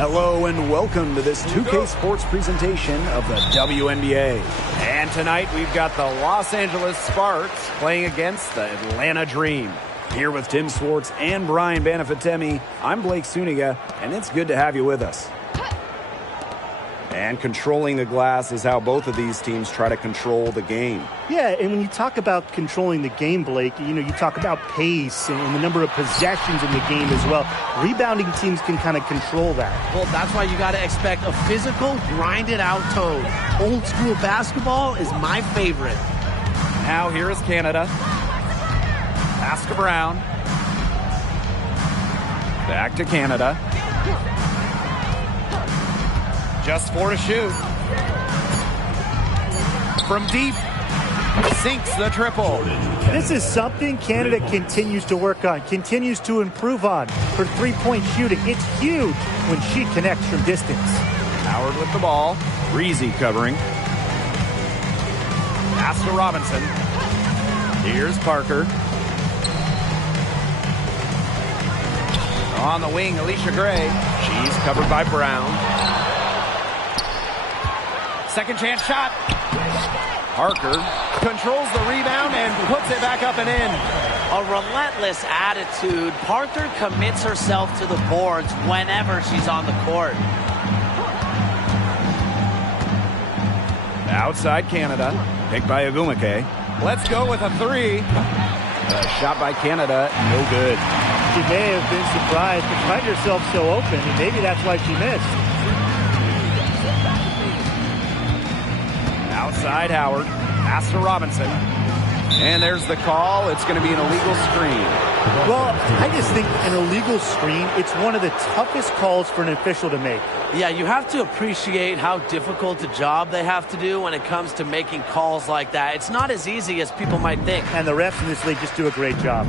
Hello and welcome to this 2K Sports presentation of the WNBA. And tonight we've got the Los Angeles Sparks playing against the Atlanta Dream. Here with Tim Swartz and Brian Banafitemi, I'm Blake Suniga, and it's good to have you with us. And controlling the glass is how both of these teams try to control the game. Yeah, and when you talk about controlling the game, Blake, you talk about pace and the number of possessions in the game as well. Rebounding teams can kind of control that. Well, that's why you got to expect a physical, grinded-out tone. Old-school basketball is my favorite. Now here is Canada. Pass to Brown. Back to Canada. Just 4 to shoot. From deep, sinks the triple. This is something Canada continues to work on, continues to improve on. Her three-point shooting, it's huge when she connects from distance. Howard with the ball. Breezy covering. Pass to Robinson. Here's Parker. On the wing, Alicia Gray. She's covered by Brown. Second chance shot. Parker controls the rebound and puts it back up and in. A relentless attitude. Parker commits herself to the boards whenever she's on the court. Outside Canada. Picked by Ogumake. Let's go with a three. A shot by Canada. No good. She may have been surprised to find herself so open, and maybe that's why she missed. Outside Howard. Pass to Robinson. And there's the call. It's going to be an illegal screen. Well, I just think an illegal screen, it's one of the toughest calls for an official to make. Yeah, you have to appreciate how difficult a job they have to do when it comes to making calls like that. It's not as easy as people might think. And the refs in this league just do a great job.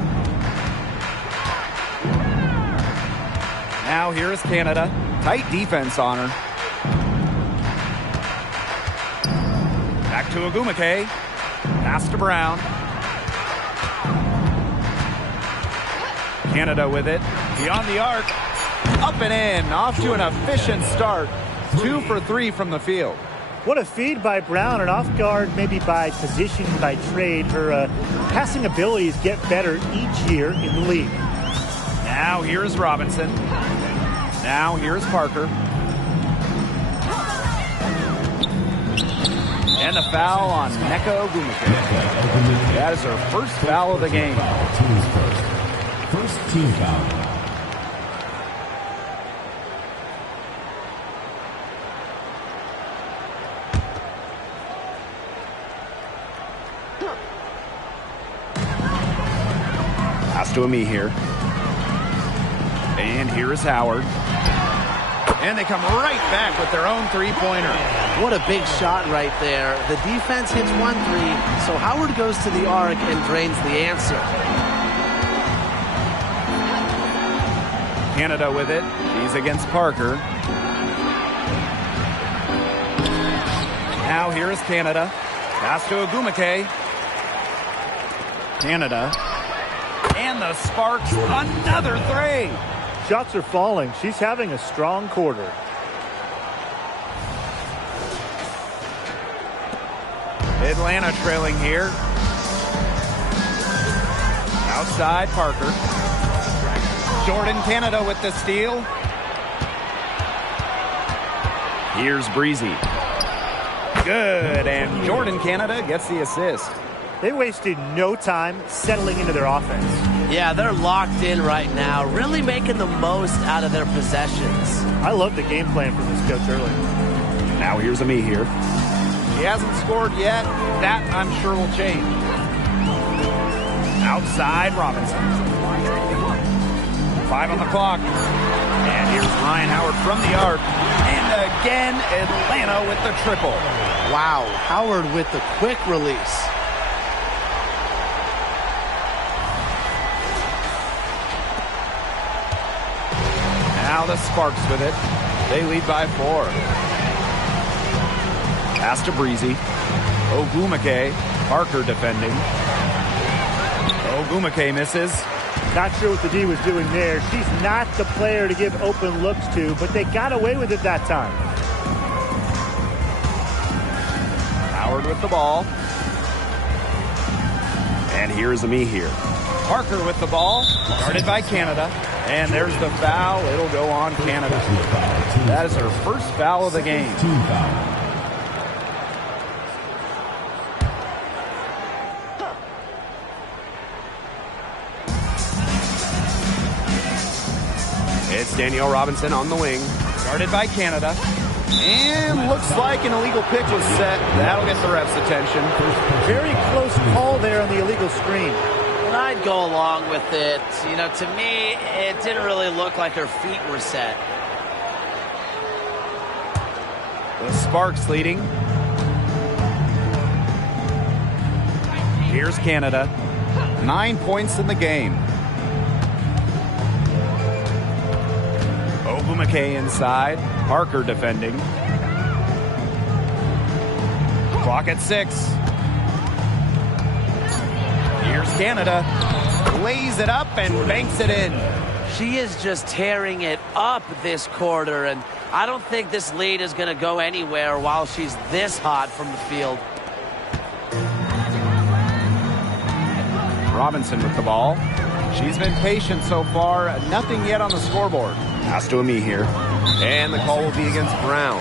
Now here is Canada. Tight defense on her. Back to Ogumake. Pass to Brown. Canada with it. Beyond the arc. Up and in. Off to an efficient start. 2 for 3 from the field. What a feed by Brown, and off guard maybe by position, by trade. Her passing abilities get better each year in the league. Now here's Robinson. Now here's Parker. And the foul on Nneka Ogumake. That is her first foul of the game. First team foul. Pass to Ami here. And here is Howard. And they come right back with their own three-pointer. What a big shot right there. The defense hits 1-3, so Howard goes to the arc and drains the answer. Canada with it. She's against Parker. Now here is Canada. Pass to Ogumake. Canada. And the Sparks, another three. Shots are falling. She's having a strong quarter. Atlanta trailing here. Outside Parker. Jordan Canada with the steal. Here's Breezy. Good, and Jordan Canada gets the assist. They wasted no time settling into their offense. Yeah, they're locked in right now, really making the most out of their possessions. I love the game plan from this coach early. Now here's Ami here. He hasn't scored yet. That, I'm sure, will change. Outside Robinson. 5 on the clock. And here's Ryan Howard from the arc. And again, Atlanta with the triple. Wow, Howard with the quick release. Now the Sparks with it. They lead by 4. Pass to Breezy. Ogumake. Parker defending. Ogumake misses. Not sure what the D was doing there. She's not the player to give open looks to, but they got away with it that time. Howard with the ball. And here's Ami here. Parker with the ball. Guarded by Canada. And there's the foul. It'll go on Canada. That is her first foul of the game. It's Danielle Robinson on the wing. Guarded by Canada. And looks like an illegal pick was set. That'll get the ref's attention. Very close call there on the illegal screen. And I'd go along with it. You know, to me, it didn't really look like her feet were set. The Sparks leading. Here's Canada. 9 points in the game. McKay inside. Parker defending. Clock at 6. Here's Canada. Lays it up and banks it in. She is just tearing it up this quarter, and I don't think this lead is going to go anywhere while she's this hot from the field. Robinson with the ball. She's been patient so far. Nothing yet on the scoreboard. Pass to Ami here. And the call will be against Brown.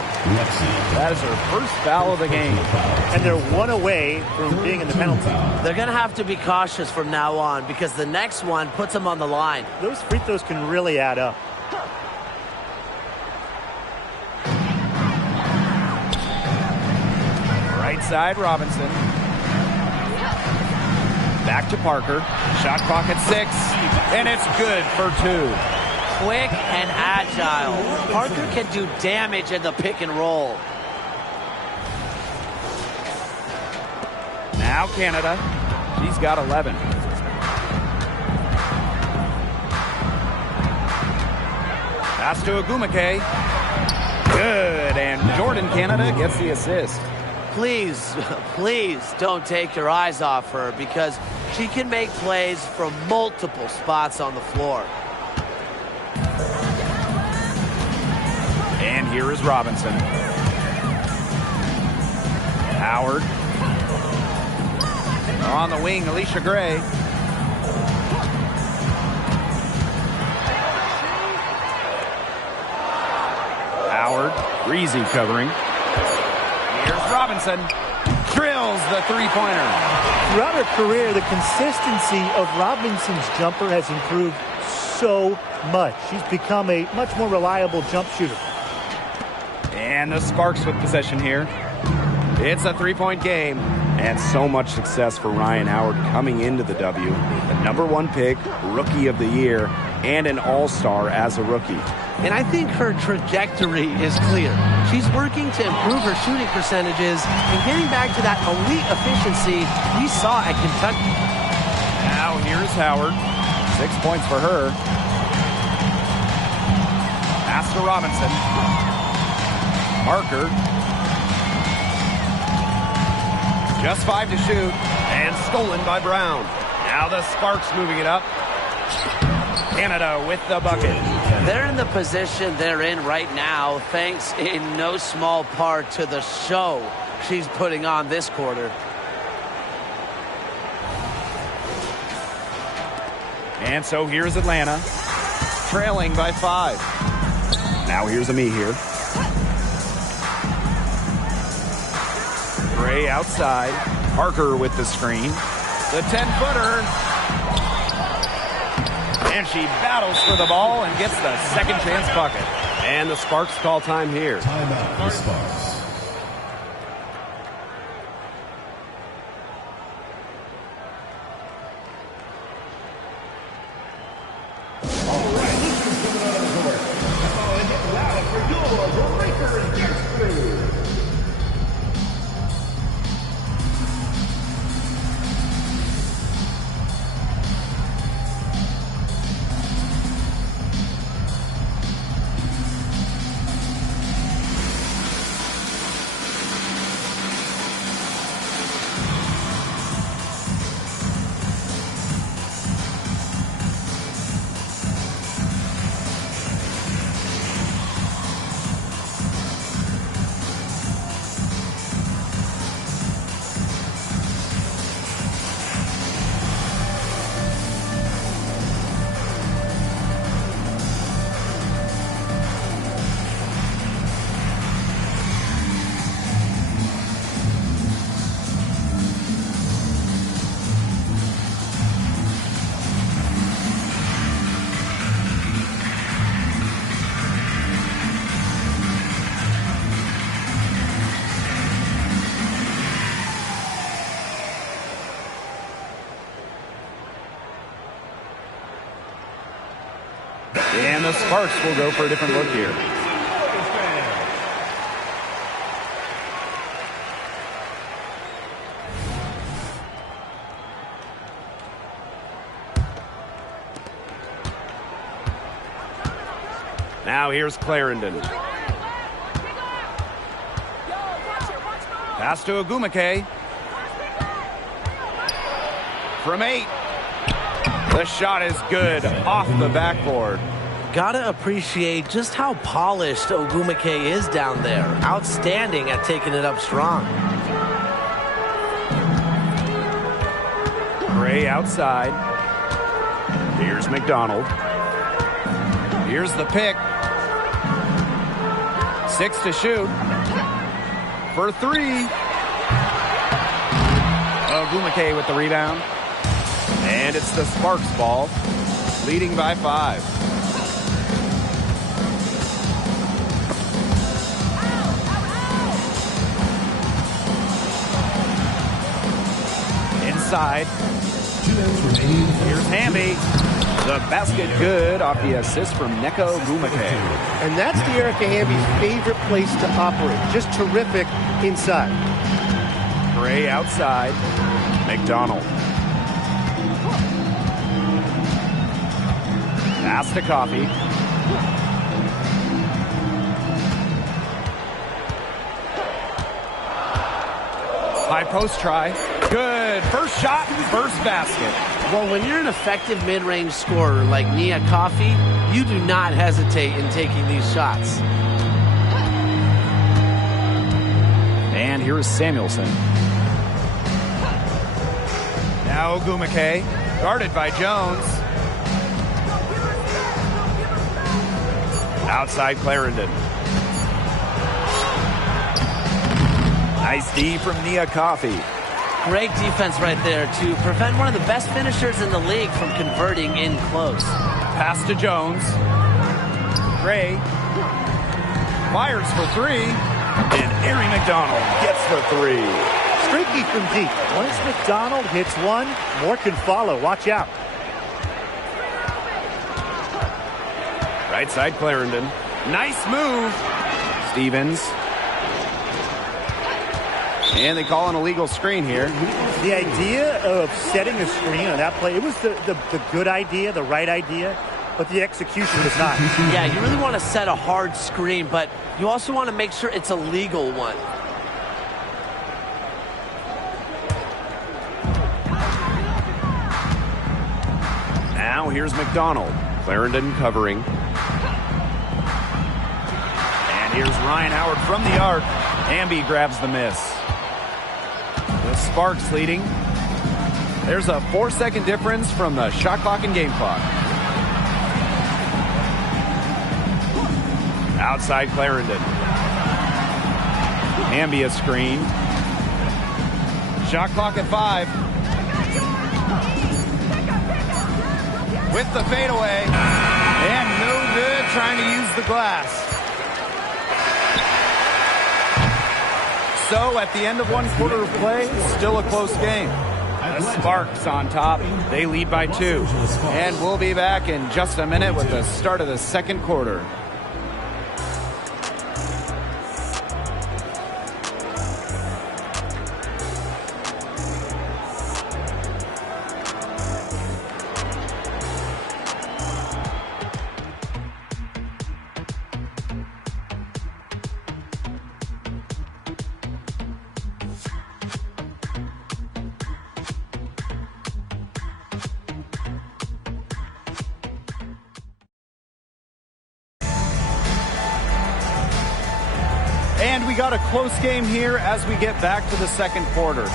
That is her first foul of the game. And they're one away from being in the penalty. They're going to have to be cautious from now on because the next one puts them on the line. Those free throws can really add up. Right side, Robinson. Back to Parker. Shot clock at 6. And it's good for 2. Quick and agile. Parker can do damage in the pick and roll. Now Canada. She's got 11. Pass to Agumake. Good. And Jordan Canada gets the assist. Please, please don't take your eyes off her because she can make plays from multiple spots on the floor. And here is Robinson. Howard. On the wing, Alicia Gray. Howard. Breezy covering. Here's Robinson. Drills the three-pointer. Throughout her career, the consistency of Robinson's jumper has improved so much. She's become a much more reliable jump shooter. And the Sparks with possession here. It's a three-point game. And so much success for Ryan Howard coming into the W. The #1 pick, Rookie of the Year, and an All-Star as a rookie. And I think her trajectory is clear. She's working to improve her shooting percentages and getting back to that elite efficiency we saw at Kentucky. Now here's Howard. 6 points for her. Pass to Robinson. Parker. Just 5 to shoot. And stolen by Brown. Now the Sparks moving it up. Canada with the bucket. They're in the position they're in right now thanks in no small part to the show she's putting on this quarter. And so here's Atlanta, trailing by 5. Now here's Ami here. Gray outside. Parker with the screen. The 10-footer. And she battles for the ball and gets the second chance bucket. And the Sparks call time here. Timeout for Sparks. And the Sparks will go for a different look here. Now here's Clarendon. Pass to Ogumake. From 8. The shot is good off the backboard. Gotta appreciate just how polished Ogumake is down there. Outstanding at taking it up strong. Gray outside. Here's McDonald. Here's the pick. 6 to shoot. For 3. Ogumake with the rebound. And it's the Sparks ball, leading by 5. Inside. Here's Hamby. The basket good off the assist from Neko Ogumake. And that's the Erica Hamby's favorite place to operate. Just terrific inside. Gray outside. McDonald. Pass to Coffee. High post try. Good. First shot, first basket. Well, when you're an effective mid-range scorer like Nia Coffey, you do not hesitate in taking these shots. And here is Samuelson. Now Ogumake, guarded by Jones. Outside Clarendon. Nice D from Nia Coffey. Great defense right there to prevent one of the best finishers in the league from converting in close. Pass to Jones. Gray fires for 3. And Ari McDonald gets the 3. Streaky from deep. Once McDonald hits one, more can follow. Watch out. Right side Clarendon. Nice move. Stevens. And they call an illegal screen here. The idea of setting a screen on that play, it was the good idea, the right idea, but the execution was not. Yeah, you really want to set a hard screen, but you also want to make sure it's a legal one. Now here's McDonald. Clarendon covering. And here's Ryan Howard from the arc. Hamby grabs the miss. The Sparks leading. There's a 4-second difference from the shot clock and game clock. Outside Clarendon. Hamby a screen. Shot clock at 5. With the fadeaway. And no good trying to use the glass. So at the end of 1 quarter of play, still a close game. The Sparks on top. They lead by 2. And we'll be back in just a minute with the start of the second quarter. And we got a close game here as we get back to the second quarter.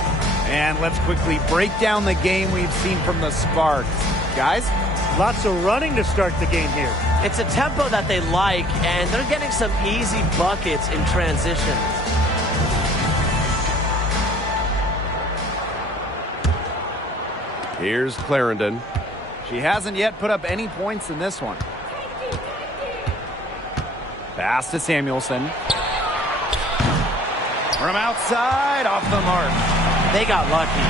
And let's quickly break down the game we've seen from the Sparks. Guys? Lots of running to start the game here. It's a tempo that they like, and they're getting some easy buckets in transition. Here's Clarendon. She hasn't yet put up any points in this one. Pass to Samuelson. From outside, off the mark. They got lucky.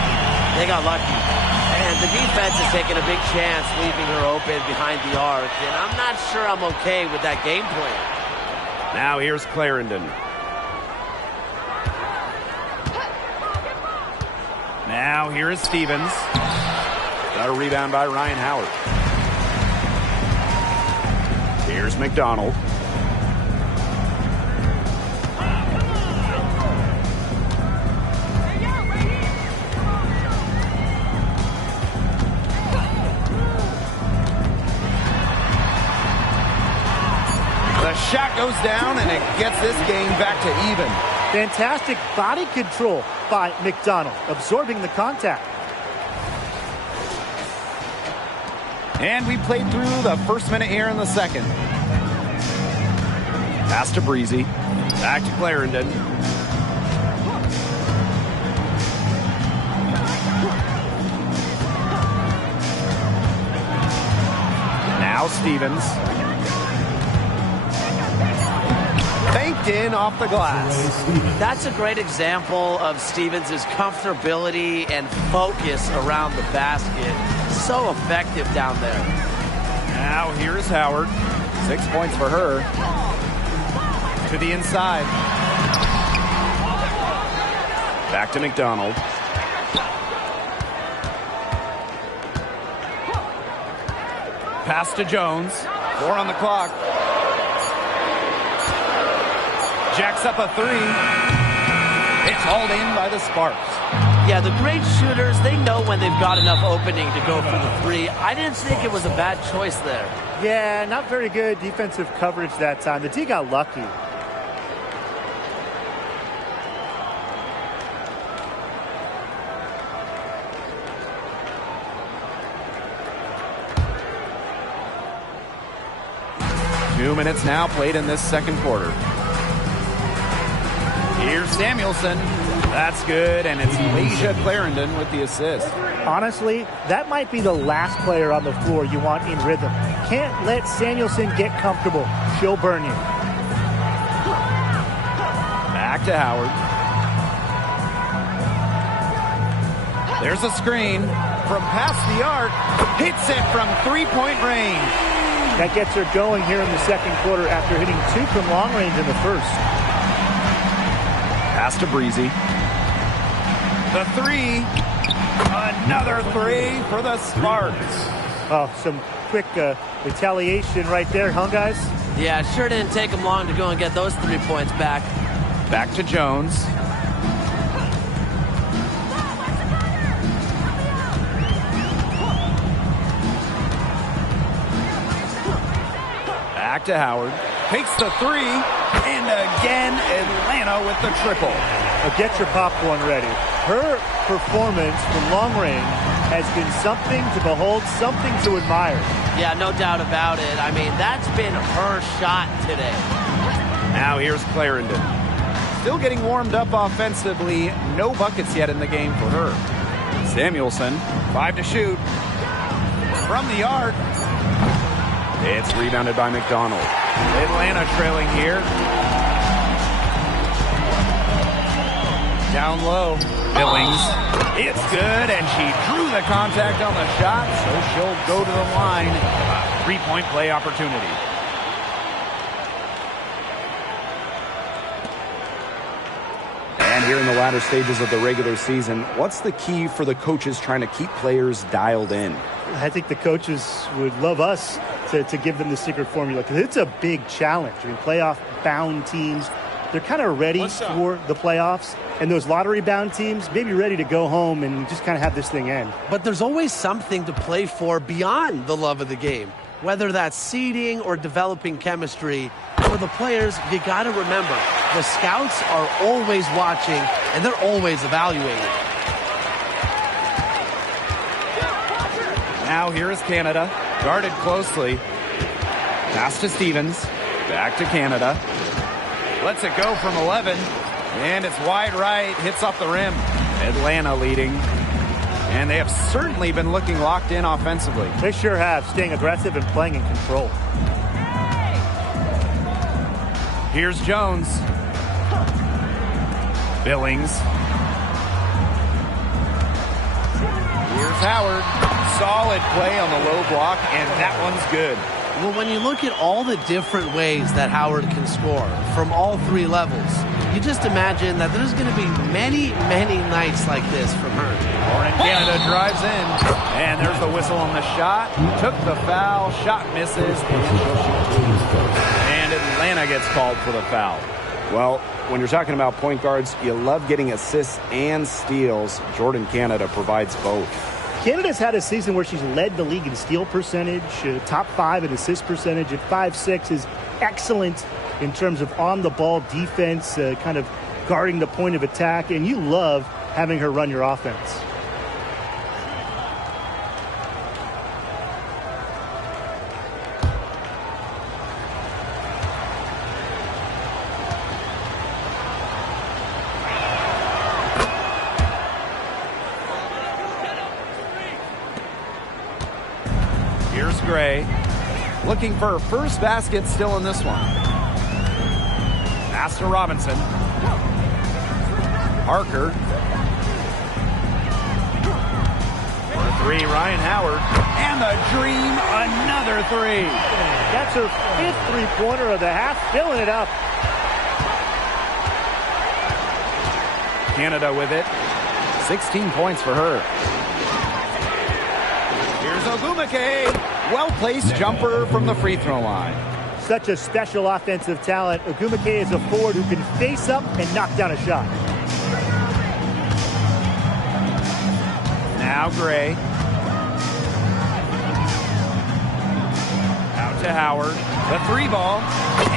They got lucky. And And the defense is taking a big chance, leaving her open behind the arc. And I'm not sure I'm okay with that game plan. Now here's Clarendon. Now here is Stevens. Got a rebound by Ryan Howard. Here's McDonald. The shot goes down, and it gets this game back to even. Fantastic body control by McDonald, absorbing the contact. And we played through the first minute here in the second. Pass to Breezy. Back to Clarendon. Now Stevens. Banked in off the glass. That's a great example of Stevens' comfortability and focus around the basket. So effective down there. Now here's Howard. 6 points for her. To the inside. Back to McDonald. Pass to Jones. 4 on the clock. Jacks up a 3. It's hauled in by the Sparks. Yeah, the great shooters, they know when they've got enough opening to go for the 3. I didn't think it was a bad choice there. Yeah, not very good defensive coverage that time. The D got lucky. Two minutes now played in this second quarter. Here's Samuelson. That's good, and it's Lasia Clarendon with the assist. Honestly, that might be the last player on the floor you want in rhythm. Can't let Samuelson get comfortable. She'll burn you. Back to Howard. There's a screen from past the arc. Hits it from three-point range. That gets her going here in the second quarter after hitting 2 from long range in the first. Pass to Breezy. The 3. Another 3 for the Sparks. Oh, some quick retaliation right there, huh, guys? Yeah, sure didn't take them long to go and get those 3 points back. Back to Jones. Back to Howard. Takes the 3. And again, Atlanta with the triple. Get your popcorn ready. Her performance from long range has been something to behold, something to admire. Yeah, no doubt about it. I mean, that's been her shot today. Now here's Clarendon. Still getting warmed up offensively. No buckets yet in the game for her. Samuelson, 5 to shoot. From the arc. It's rebounded by McDonald. Atlanta trailing here. Down low. Billings. It's good, and she drew the contact on the shot, so she'll go to the line. A 3-point play opportunity. And here in the latter stages of the regular season, what's the key for the coaches trying to keep players dialed in? I think the coaches would love us to give them the secret formula, because it's a big challenge. I mean, playoff-bound teams, they're kind of ready for the playoffs, and those lottery-bound teams may be ready to go home and just kind of have this thing end. But there's always something to play for beyond the love of the game, whether that's seeding or developing chemistry. For the players, you got to remember, the scouts are always watching, and they're always evaluating. Now here is Canada, guarded closely. Pass to Stevens, back to Canada. Lets it go from 11, and it's wide right, hits off the rim. Atlanta leading, and they have certainly been looking locked in offensively. They sure have, staying aggressive and playing in control. Here's Jones. Billings. Here's Howard. Solid play on the low block, and that one's good. Well, when you look at all the different ways that Howard can score from all three levels, you just imagine that there's going to be many, many nights like this from her. Lauren Canada drives in, and there's the whistle on the shot. Took the foul, shot misses, and Atlanta gets called for the foul. Well, when you're talking about point guards, you love getting assists and steals. Jordan Canada provides both. Canada's had a season where she's led the league in steal percentage, top 5 in assist percentage at 5'6", is excellent in terms of on-the-ball defense, kind of guarding the point of attack, and you love having her run your offense. Here's Gray, looking for her first basket still in this one. Pass to Robinson. Parker. For three, Ryan Howard. And the dream, another three. That's her 5th three-pointer of the half, filling it up. Canada with it. 16 points for her. Here's Ogumake. Well-placed jumper from the free throw line. Such a special offensive talent. Ogumake is a forward who can face up and knock down a shot. Now Gray. Out to Howard. The three ball.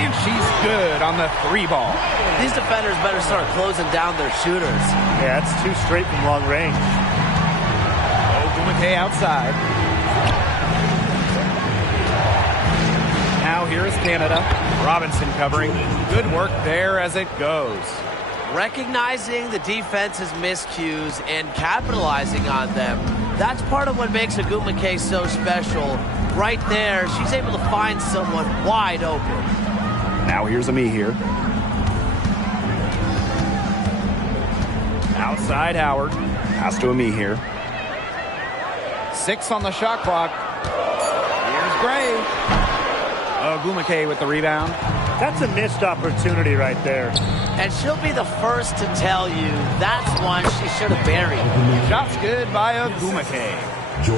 And she's good on the three ball. These defenders better start closing down their shooters. Yeah, that's 2 straight from long range. Ogumake outside. Now here is Canada. Robinson covering. Good work there as it goes. Recognizing the defense's miscues and capitalizing on them. That's part of what makes Ogumake so special. Right there, she's able to find someone wide open. Now here's Ami here. Outside Howard. Pass to Ami here. 6 on the shot clock. Here's Gray. Ogumake with the rebound. That's a missed opportunity right there. And she'll be the first to tell you that's one she should have buried. Shot's good by Ogumake.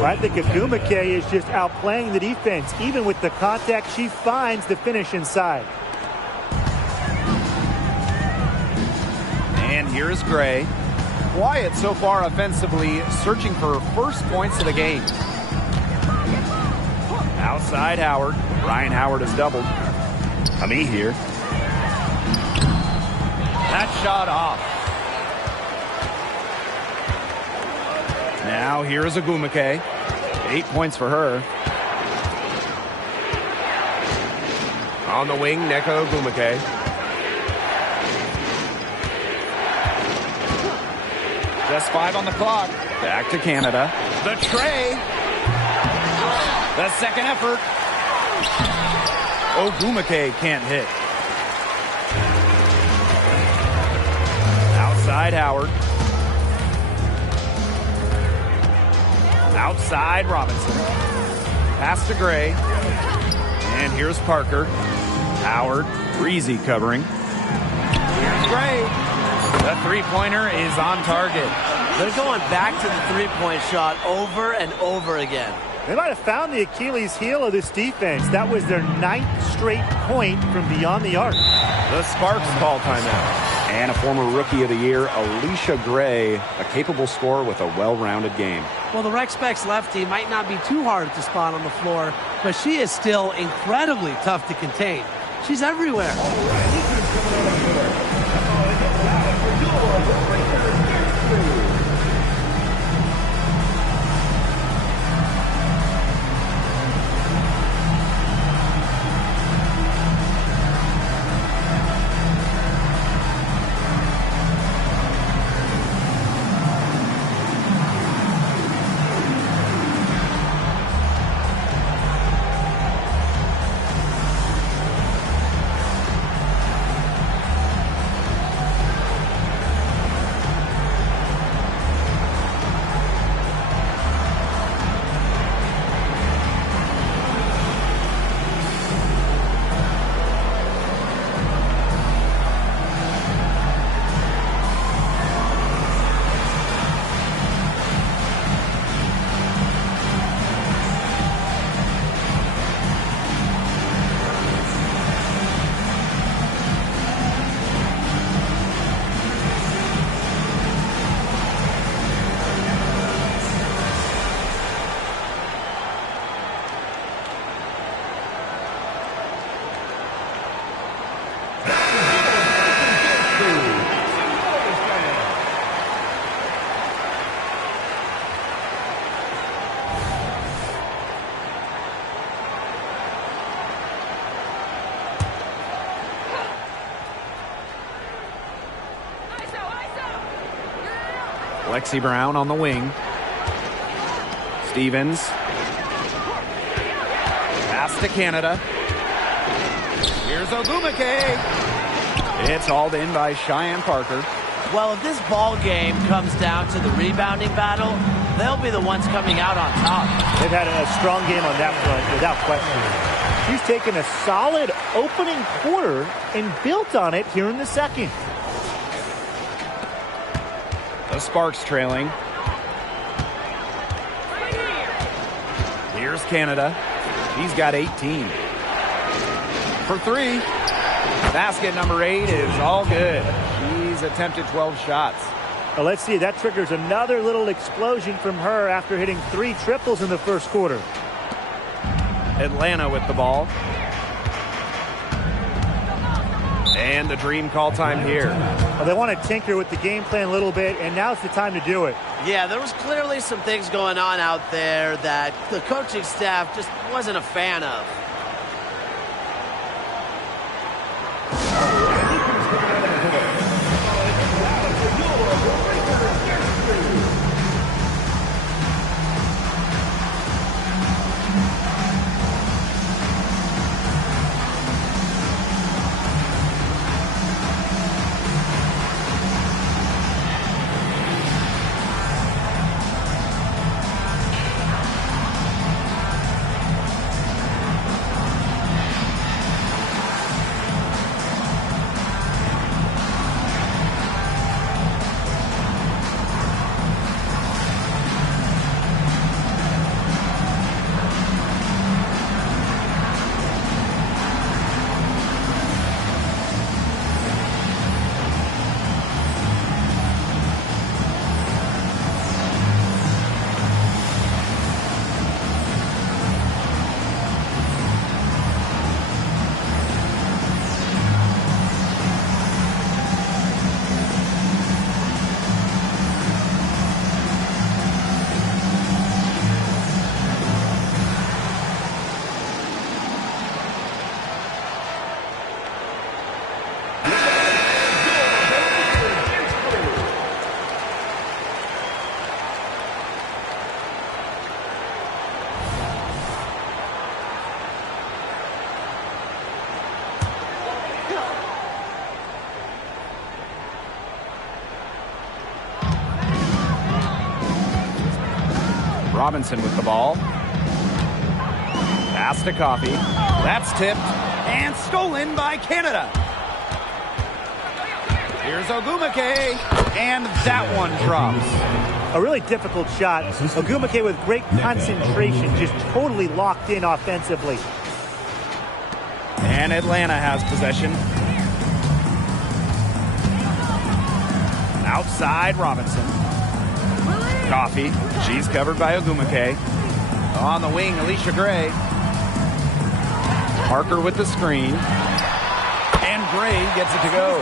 I think Ogumake is just outplaying the defense. Even with the contact, she finds the finish inside. And here's Gray. Quiet so far offensively, searching for her first points of the game. Outside Howard. Ryan Howard has doubled. Ami here. That shot off. Now here is Ogumake. 8 points for her. On the wing, Neko Ogumake. Just 5 on the clock. Back to Canada. The tray. The second effort. Ogumake can't hit. Outside Howard. Outside Robinson. Pass to Gray. And here's Parker. Howard. Breezy covering. Here's Gray. The three-pointer is on target. They're going back to the three-point shot over and over again. They might have found the Achilles heel of this defense. That was their 9th straight point from beyond the arc. The Sparks call timeout. And a former Rookie of the Year, Alicia Gray, a capable scorer with a well-rounded game. Well, the Rec Specs lefty might not be too hard to spot on the floor, but she is still incredibly tough to contain. She's everywhere. Lexi Brown on the wing. Stevens. Pass to Canada. Here's Ogumake. It's hauled in by Cheyenne Parker. Well, if this ball game comes down to the rebounding battle, they'll be the ones coming out on top. They've had a strong game on that front, without question. She's taken a solid opening quarter and built on it here in the second. The Sparks trailing. Here's Canada. She's got 18. For three. Basket number 8 is all good. She's attempted 12 shots. Well, let's see. That triggers another little explosion from her after hitting 3 triples in the first quarter. Atlanta with the ball. And the dream call time here. Well, they want to tinker with the game plan a little bit, and now's the time to do it. Yeah, there was clearly some things going on out there that the coaching staff just wasn't a fan of. Robinson with the ball. Pass to Coffee. That's tipped and stolen by Canada. Here's Ogumake, and that one drops. A really difficult shot. Ogumake with great concentration, just totally locked in offensively. And Atlanta has possession. Outside Robinson. Coffee. She's covered by Ogumake. On the wing, Alicia Gray. Parker with the screen. And Gray gets it to go.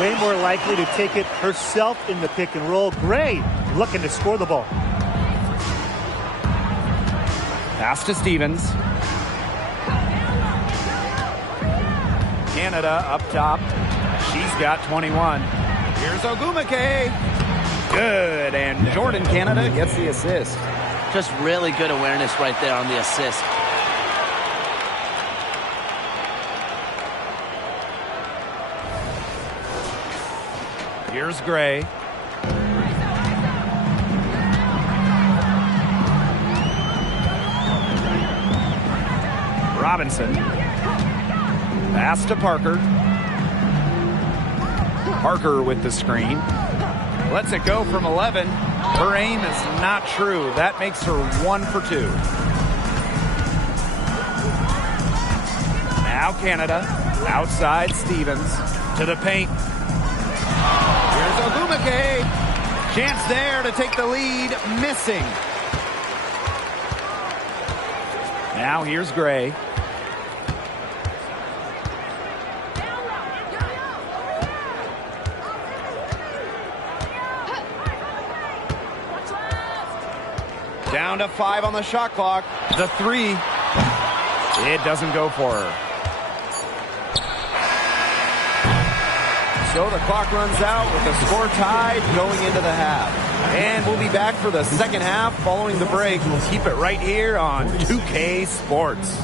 Way more likely to take it herself in the pick and roll. Gray looking to score the ball. Pass to Stevens. Canada up top. She's got 21. Here's Ogumake. Good, and Jordan Canada gets the assist. Just really good awareness right there on the assist. Here's Gray. Robinson. Pass to Parker. Parker with the screen. Lets it go from 11. Her aim is not true. That makes her 1 for 2. Now Canada. Outside Stevens. To the paint. Here's Ogumake. Chance there to take the lead. Missing. Now here's Gray. Down to 5 on the shot clock. The 3. It doesn't go for her. So the clock runs out with the score tied going into the half. And we'll be back for the second half following the break. Keep it right here on 2K Sports.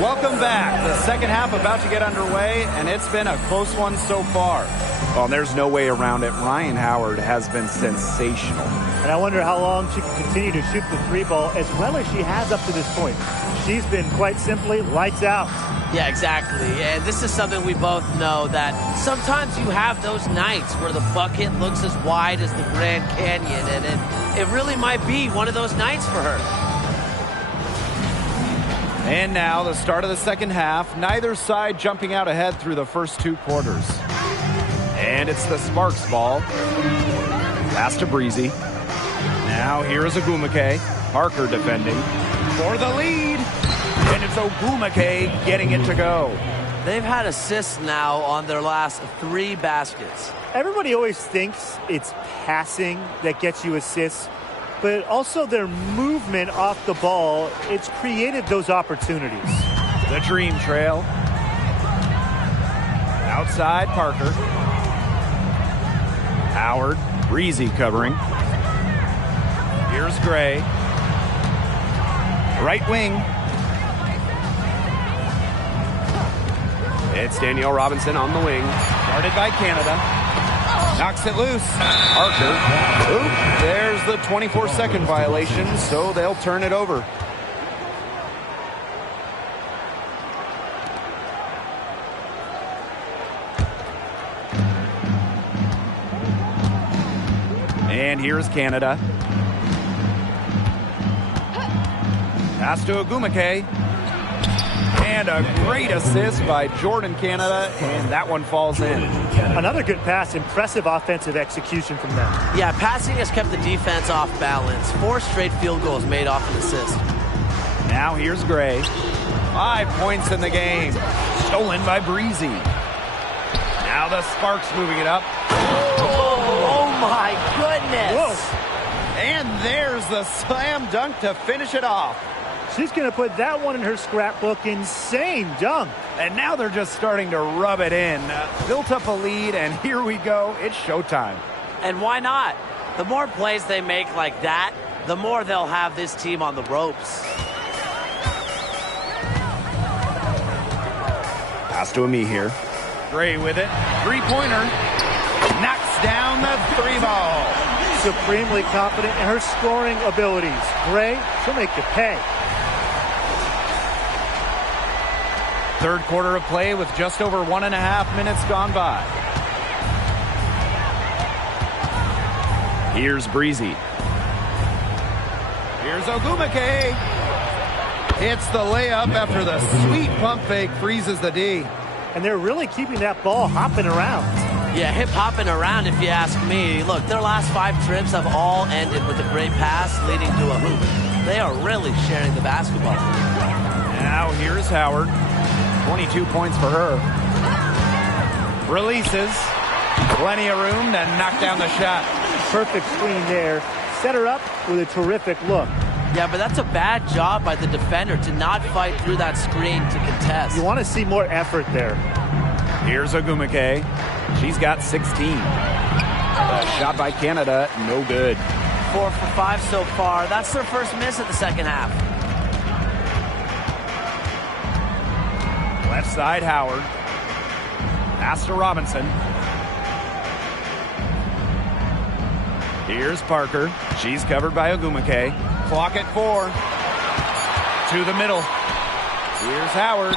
Welcome back. The second half about to get underway, and it's been a close one so far. Well, there's no way around it. Rhyne Howard has been sensational. And I wonder how long she can continue to shoot the three ball as well as she has up to this point. She's been quite simply lights out. Yeah, exactly. And this is something we both know, that sometimes you have those nights where the bucket looks as wide as the Grand Canyon, and it really might be one of those nights for her. And now the start of the second half. Neither side jumping out ahead through the first two quarters. And it's the Sparks ball. Pass to Breezy. Now here is Ogwumike. Parker defending for the lead. And it's Ogwumike getting it to go. They've had assists now on their last 3 baskets. Everybody always thinks it's passing that gets you assists, but also their movement off the ball, it's created those opportunities. The Dream Trail. Outside, Parker. Howard, Breezy covering. Here's Gray. Right wing. It's Danielle Robinson on the wing. Guarded by Canada. Knocks it loose. Parker. Oop, there's the 24-second violation, so they'll turn it over. And here's Canada. Pass to Ogwumike. And a great assist by Jordan Canada, and that one falls in. Another good pass, impressive offensive execution from them. Yeah, passing has kept the defense off balance. 4 straight field goals made off an assist. Now here's Gray. 5 points in the game. Stolen by Breezy. Now the Sparks moving it up. Oh my goodness. Whoa. And there's the slam dunk to finish it off. She's going to put that one in her scrapbook. Insane dunk. And now they're just starting to rub it in. Built up a lead, and here we go. It's showtime. And why not? The more plays they make like that, the more they'll have this team on the ropes. Pass to Ami here. Gray with it. Three-pointer. Knocks down the three ball. Supremely confident in her scoring abilities. Gray, she'll make you pay. Third quarter of play with just over 1.5 minutes gone by. Here's Breezy. Here's Ogumake. Hits the layup after the sweet pump fake freezes the D. And they're really keeping that ball hopping around. Yeah, hip-hopping around if you ask me. Look, their last 5 trips have all ended with a great pass leading to a hoop. They are really sharing the basketball. Now here's Howard. 22 points for her. Releases. Plenty of room to knock down the shot. Perfect screen there. Set her up with a terrific look. Yeah, but that's a bad job by the defender to not fight through that screen to contest. You want to see more effort there. Here's Ogumake. She's got 16. The shot by Canada, no good. 4 for 5 so far. That's their first miss of the second half. Left side, Howard. Pass to Robinson. Here's Parker. She's covered by Ogumake. Clock at 4. To the middle. Here's Howard.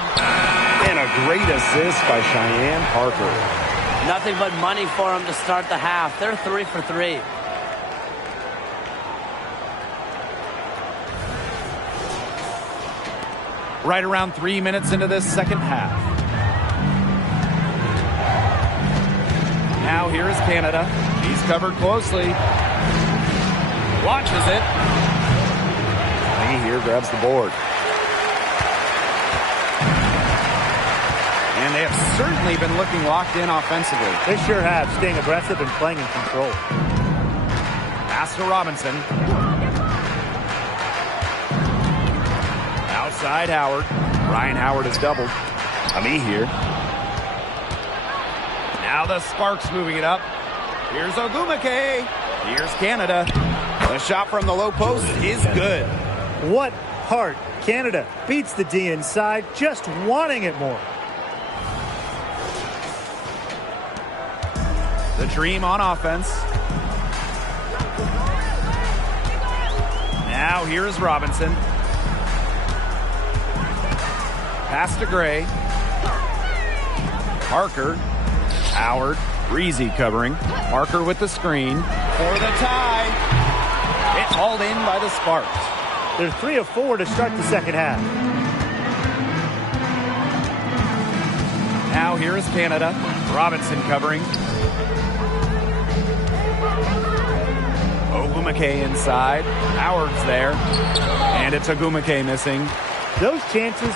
And a great assist by Cheyenne Parker. Nothing but money for them to start the half. They're 3 for 3. Right around 3 minutes into this second half. Now here is Canada. He's covered closely. Launches it. Lee here grabs the board. And they have certainly been looking locked in offensively. They sure have, staying aggressive and playing in control. Pass to Robinson. Outside Howard. Ryan Howard is doubled. Ami here. Now the Sparks moving it up. Here's Ogumake. Here's Canada. The shot from the low post is good. What heart. Canada beats the D inside, just wanting it more. The Dream on offense. Now here's Robinson. Pass to Gray. Parker. Howard. Breezy covering. Parker with the screen. For the tie. It's hauled in by the Sparks. They're 3 of 4 to start the second half. Now here is Canada. Robinson covering. Ogumake inside. Howard's there. And it's Ogumake missing. Those chances,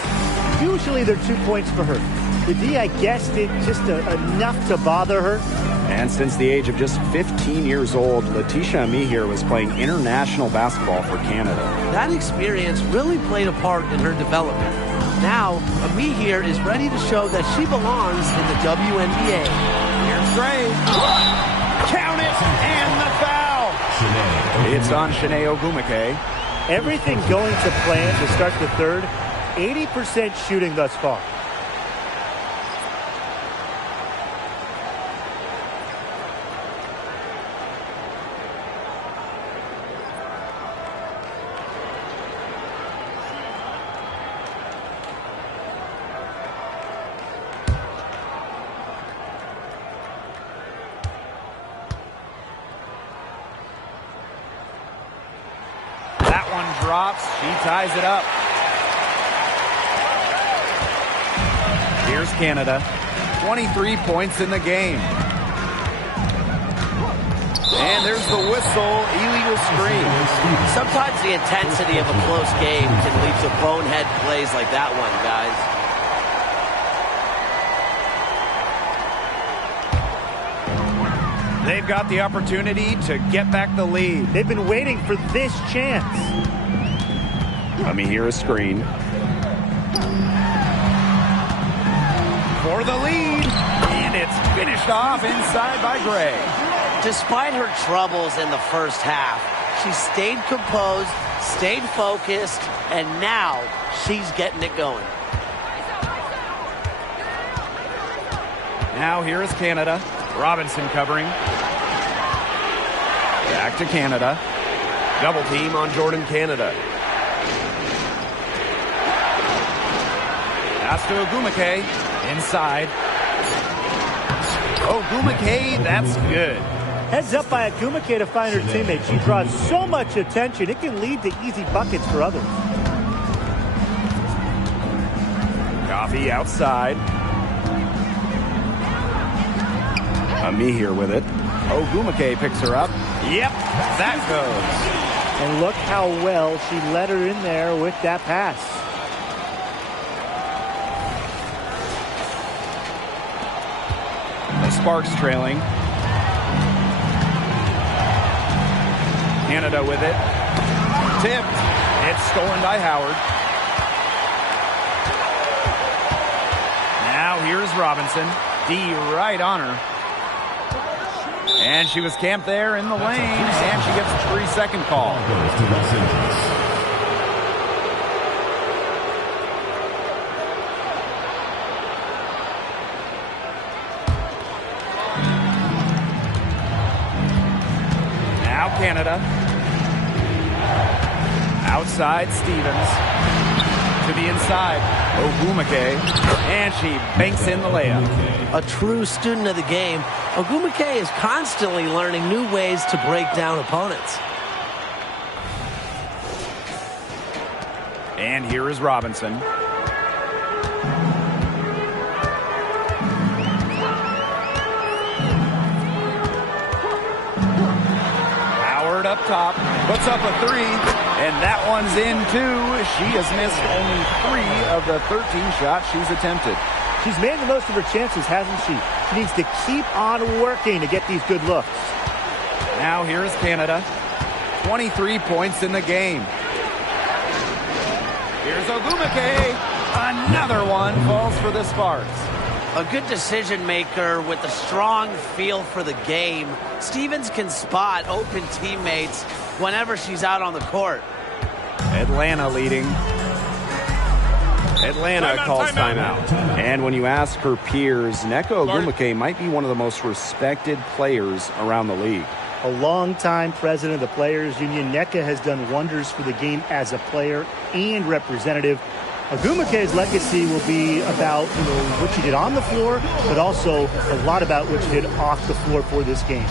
usually they're 2 points for her. The D, I guess, did just enough to bother her. And since the age of just 15 years old, Letitia Ami here was playing international basketball for Canada. That experience really played a part in her development. Now, Ami here is ready to show that she belongs in the WNBA. Here's Gray. Count it, and the foul. It's on Shanae Ogumake. Everything going to plan to start the third. 80% shooting thus far. Drops. She ties it up. Here's Canada. 23 points in the game. And there's the whistle. Illegal screen. Sometimes the intensity of a close game can lead to bonehead plays like that one, guys. They've got the opportunity to get back the lead. They've been waiting for this chance. Let me hear a screen. For the lead. And it's finished off inside by Gray. Despite her troubles in the first half, she stayed composed, stayed focused, and now she's getting it going. Now here is Canada. Robinson covering. Back to Canada. Double team on Jordan Canada. Pass to Ogumake. Inside. Ogumake, that's good. Heads up by Ogumake to find her teammate. She draws so much attention, it can lead to easy buckets for others. Coffee outside. Me here with it. Ogumake picks her up. Yep, that goes. And look how well she let her in there with that pass. The Sparks trailing. Canada with it. Tipped. It's stolen by Howard. Now here's Robinson. D right on her. And she was camped there in the lane, and she gets a 3-second call. Now Canada. Outside Stevens. To the inside. Ogumake. And she banks in the layup. A true student of the game, Ogumake is constantly learning new ways to break down opponents. And here is Robinson. Howard up top, puts up a three, and that one's in too. She has missed only 3 of the 13 shots she's attempted. She's made the most of her chances, hasn't she? She needs to keep on working to get these good looks. Now here's Canada. 23 points in the game. Here's Ogumake. Another one falls for the Sparks. A good decision maker with a strong feel for the game. Stevens can spot open teammates whenever she's out on the court. Atlanta leading. Atlanta calls timeout. And when you ask her peers, Nneka Ogumake might be one of the most respected players around the league. A longtime president of the Players Union, Nneka has done wonders for the game as a player and representative. Ogumake's legacy will be about what she did on the floor, but also a lot about what she did off the floor for this game.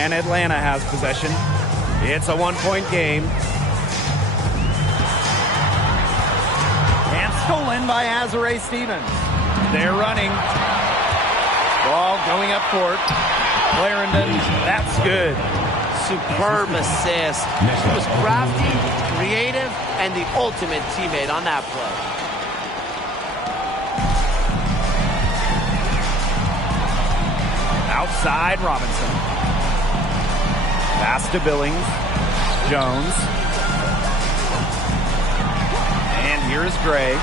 And Atlanta has possession. It's a one-point game. And stolen by Azare Stevens. They're running. Ball going up court. Clarendon, that's good. superb assist. She was crafty, creative, and the ultimate teammate on that play. Outside Robinson. Pass to Billings. Jones. And here's Gray.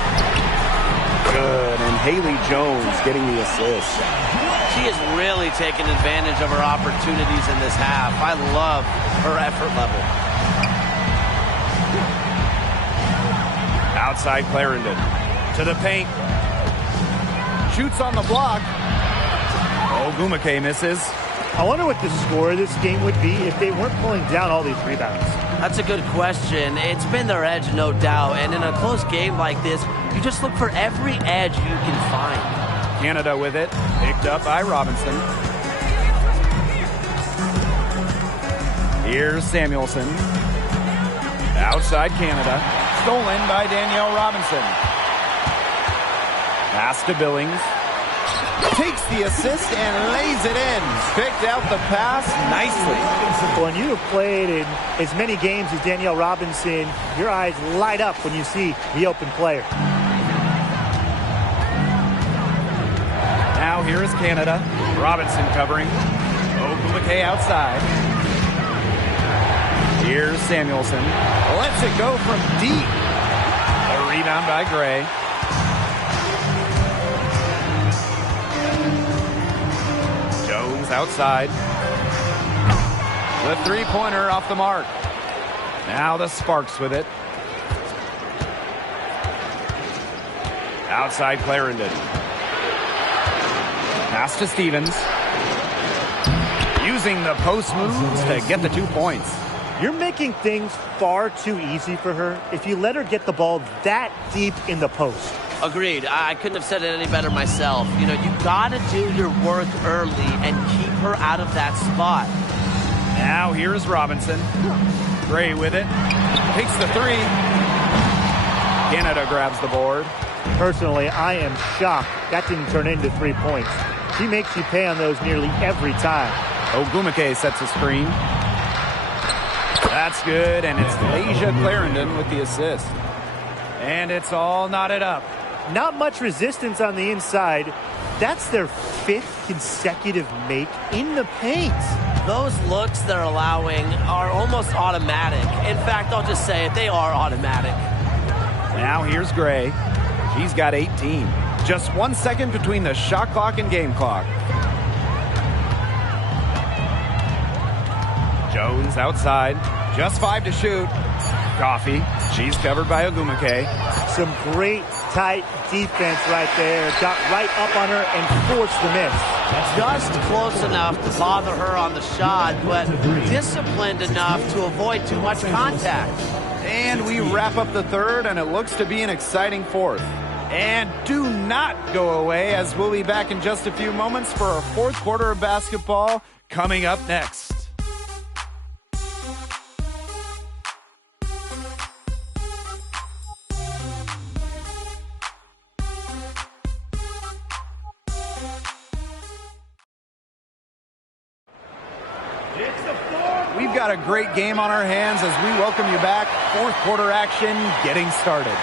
Good. And Haley Jones getting the assist. She is really taking advantage of her opportunities in this half. I love her effort level. Outside Clarendon. To the paint. Shoots on the block. Ogumake misses. I wonder what the score of this game would be if they weren't pulling down all these rebounds. That's a good question. It's been their edge, no doubt. And in a close game like this, you just look for every edge you can find. Canada with it. Picked up by Robinson. Here's Samuelson. Outside Canada. Stolen by Danielle Robinson. Pass to Billings. Takes the assist and lays it in. Picked out the pass nicely. When you have played in as many games as Danielle Robinson, your eyes light up when you see the open player. Now here is Canada. Robinson covering. Ogumake outside. Here's Samuelson. Lets it go from deep. A rebound by Gray. Jones outside. The three-pointer off the mark. Now the Sparks with it. Outside Clarendon. Pass to Stevens. Using the post moves to get the 2 points. You're making things far too easy for her if you let her get the ball that deep in the post. Agreed. I couldn't have said it any better myself. You know, you got to do your work early and keep her out of that spot. Now here's Robinson. Gray with it. Takes the three. Canada grabs the board. Personally, I am shocked that didn't turn into 3 points. She makes you pay on those nearly every time. Ogumake sets a screen. That's good, and it's Lasia Clarendon with the assist. And it's all knotted up. Not much resistance on the inside. That's their 5th consecutive make in the paint. Those looks they're allowing are almost automatic. In fact, I'll just say it, they are automatic. Now here's Gray. She's got 18. Just 1 second between the shot clock and game clock. Jones outside. Just 5 to shoot. Coffee. She's covered by Ogumake. Some great tight defense right there. Got right up on her and forced the miss. Just close enough to bother her on the shot, but disciplined enough to avoid too much contact. And we wrap up the third, and it looks to be an exciting fourth. And do not go away, as we'll be back in just a few moments for our fourth quarter of basketball coming up next. We've got a great game on our hands as we welcome you back. Fourth quarter action getting started.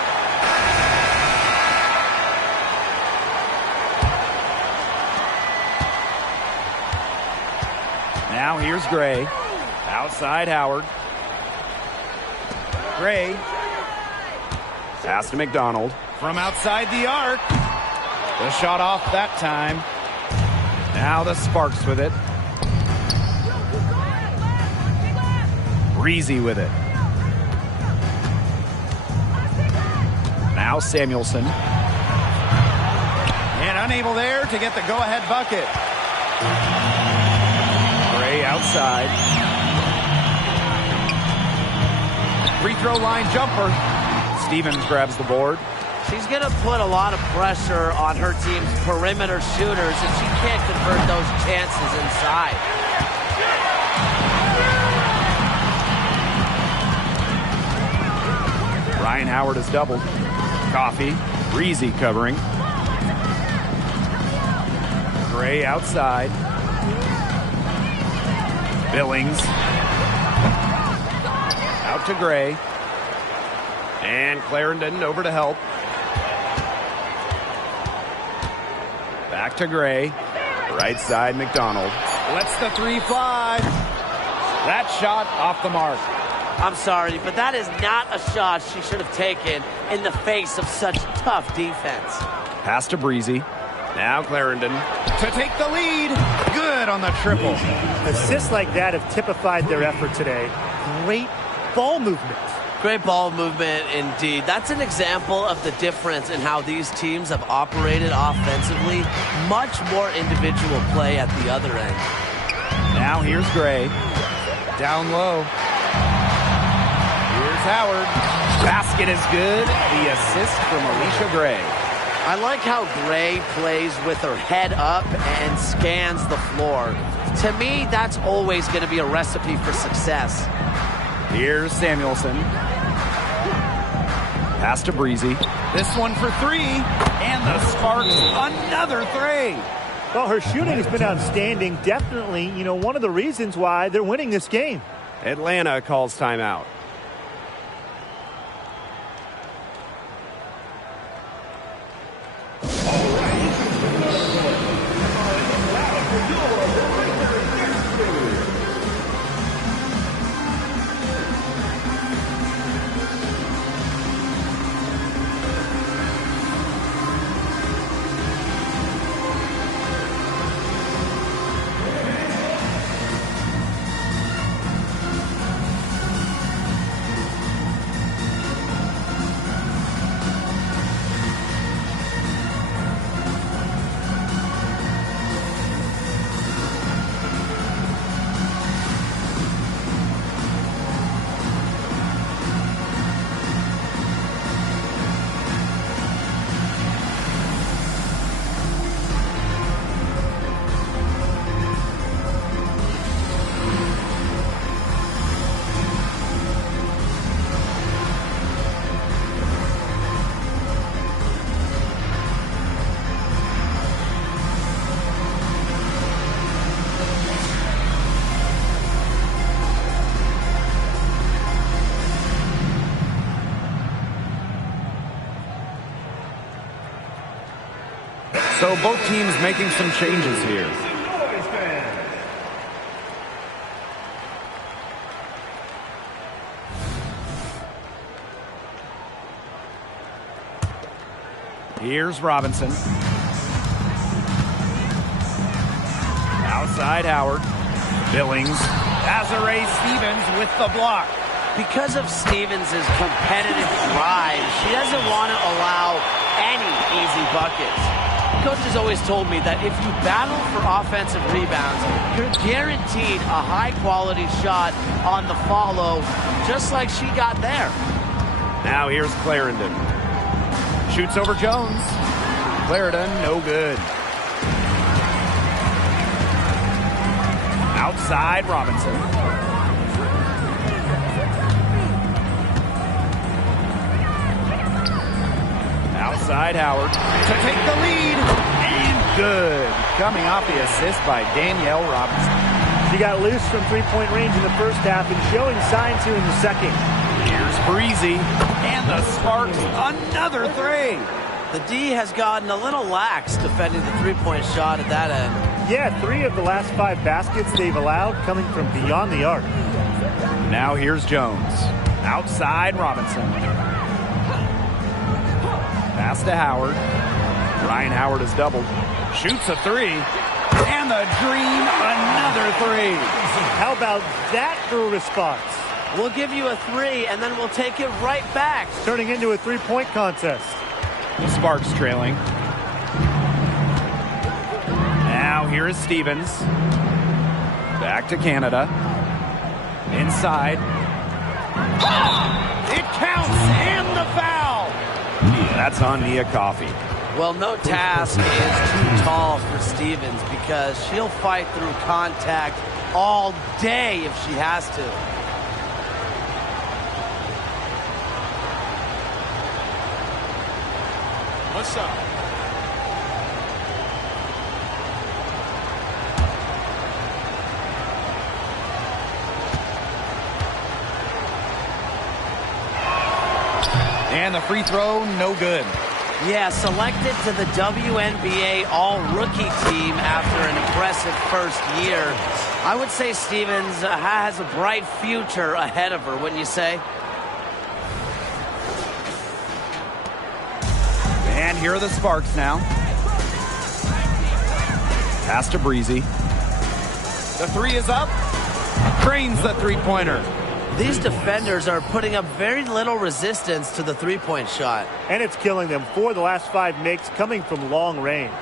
Now here's Gray. Outside Howard. Gray. Pass to McDonald. From outside the arc. The shot off that time. Now the Sparks with it. Breezy with it. Now Samuelson. And unable there to get the go-ahead bucket. Gray outside. Free throw line jumper. Stevens grabs the board. She's going to put a lot of pressure on her team's perimeter shooters if she can't convert those chances inside. Ryan Howard has doubled. Coffee. Breezy covering. Gray outside. Billings. Back to Gray. And Clarendon over to help. Back to Gray. Right side, McDonald. Lets the three fly. That shot off the mark. I'm sorry, but that is not a shot she should have taken in the face of such tough defense. Pass to Breezy. Now Clarendon to take the lead. Good on the triple. Assists like that have typified their effort today. Great ball movement. Great ball movement indeed. That's an example of the difference in how these teams have operated offensively. Much more individual play at the other end. Now here's Gray. Down low. Here's Howard. Basket is good. The assist from Alicia Gray. I like how Gray plays with her head up and scans the floor. To me, that's always going to be a recipe for success. Here's Samuelson. Pass to Breezy. This one for three. And the Sparks, another three. Well, her shooting has been outstanding. Definitely, one of the reasons why they're winning this game. Atlanta calls timeout. So both teams making some changes here. Here's Robinson. Outside Howard. Billings. Azare Stevens with the block. Because of Stevens' competitive drive, she doesn't want to allow any easy buckets. Coach has always told me that if you battle for offensive rebounds, you're guaranteed a high-quality shot on the follow, just like she got there. Now here's Clarendon. Shoots over Jones. Clarendon, no good. Outside Robinson. Outside Howard to take the lead, and good. Coming off the assist by Danielle Robinson. She got loose from three-point range in the first half and showing signs here in the second. Here's Breezy, and the Sparks, another three. The D has gotten a little lax defending the three-point shot at that end. Yeah, 3 of the last 5 baskets they've allowed coming from beyond the arc. Now here's Jones. Outside Robinson. Pass to Howard. Ryan Howard has doubled. Shoots a three. And the dream, another three. How about that for a response? We'll give you a 3, and then we'll take it right back. Turning into a 3-point contest. The Sparks trailing. Now here is Stevens. Back to Canada. Inside. It counts, and the foul. That's on Nia Coffey. Well, no task is too tall for Stevens because she'll fight through contact all day if she has to. What's up? And the free throw, no good. Yeah, selected to the WNBA all-rookie team after an impressive first year. I would say Stevens has a bright future ahead of her, wouldn't you say? And here are the Sparks now. Pass to Breezy. The three is up. Cranes the three-pointer. These defenders are putting up very little resistance to the three-point shot. And it's killing them. 4 of the last 5 makes coming from long range.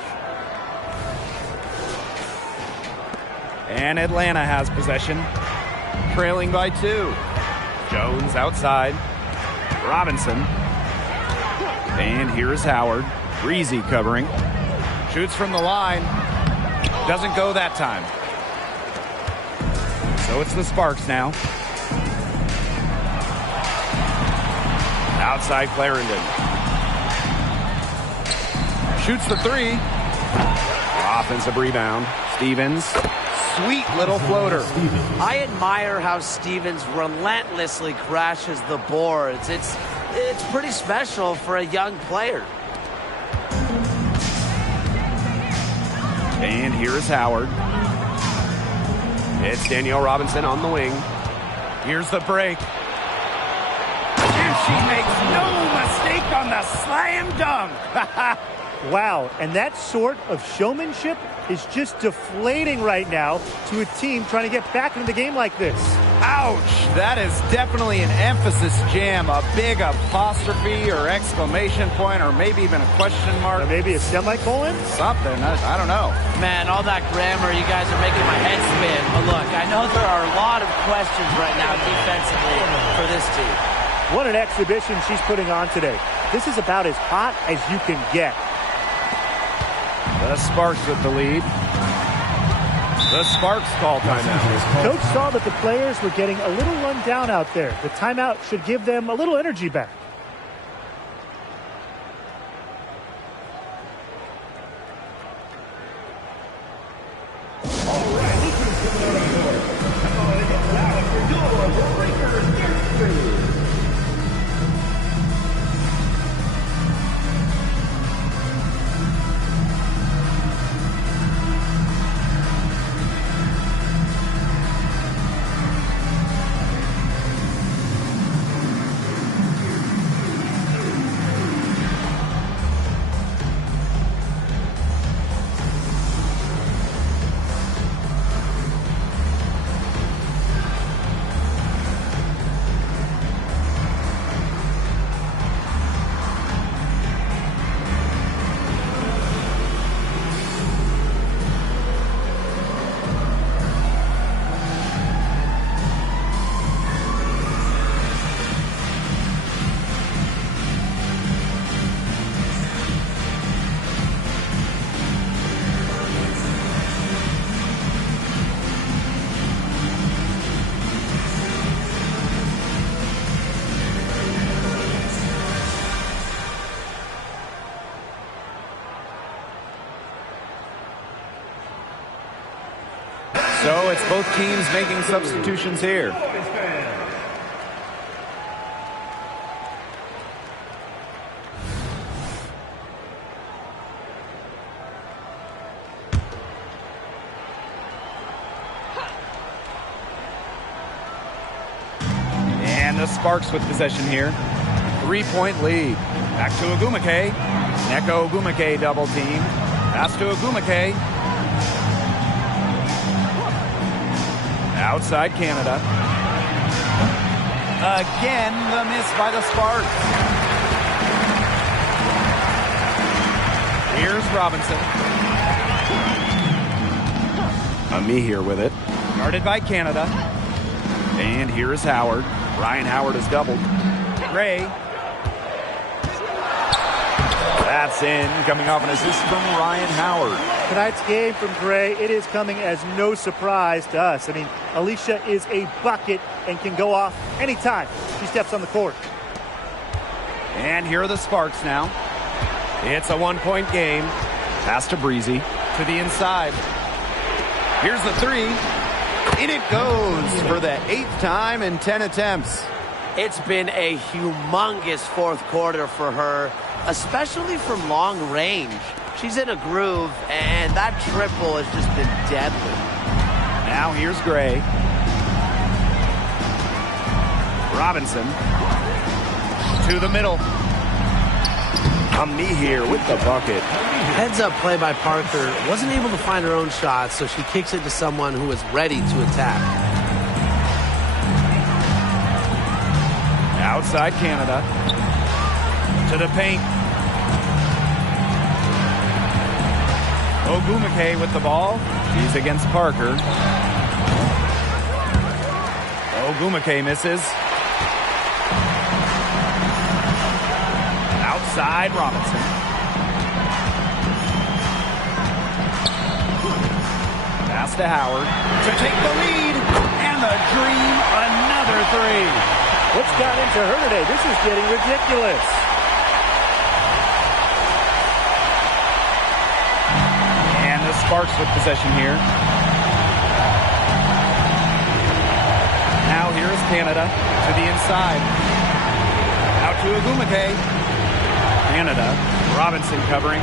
And Atlanta has possession. Trailing by 2. Jones outside. Robinson. And here's Howard. Breezy covering. Shoots from the line. Doesn't go that time. So it's the Sparks now. Outside Clarendon. Shoots the 3. Offensive rebound. Stevens. Sweet little floater. I admire how Stevens relentlessly crashes the boards. It's pretty special for a young player. And here's Howard. It's Danielle Robinson on the wing. Here's the break. And she makes no mistake on the slam dunk. Wow, and that sort of showmanship is just deflating right now to a team trying to get back into the game like this. Ouch! That is definitely an emphasis jam, a big apostrophe or exclamation point, or maybe even a question mark. Or maybe a semicolon? Something, I don't know. Man, all that grammar, you guys are making my head spin. But look, I know there are a lot of questions right now defensively for this team. What an exhibition she's putting on today. This is about as hot as you can get. The Sparks with the lead. The Sparks call timeout. Coach saw that the players were getting a little run down out there. The timeout should give them a little energy back. So it's both teams making substitutions here. And the Sparks with possession here. 3-point lead. Back to Ogumake. Neko Ogumake double team. Pass to Ogumake. Outside Canada. Again, the miss by the Sparks. Here's Robinson. Ami here with it. Guarded by Canada. And here's Howard. Ryan Howard is doubled. Gray. That's in. Coming off an assist from Ryan Howard. Tonight's game from Gray, it is coming as no surprise to us. I mean, Alicia is a bucket and can go off anytime she steps on the court. And here are the Sparks now. It's a one-point game. Pass to Breezy. To the inside. Here's the 3. In it goes for the 8th time in 10 attempts. It's been a humongous fourth quarter for her, especially from long range. She's in a groove, and that triple has just been deadly. Now here's Gray. Robinson to the middle. Me here with the bucket. Heads-up play by Parker. Wasn't able to find her own shot, so she kicks it to someone who is ready to attack. Outside Canada. To the paint. Ogumake with the ball. He's against Parker. Ogumake misses. Outside Robinson. Pass to Howard to take the lead. And the Dream, another three. What's got into her today? This is getting ridiculous. And the Sparks with possession here. Now here is Canada to the inside. Out to Ogumake. Canada. Robinson covering.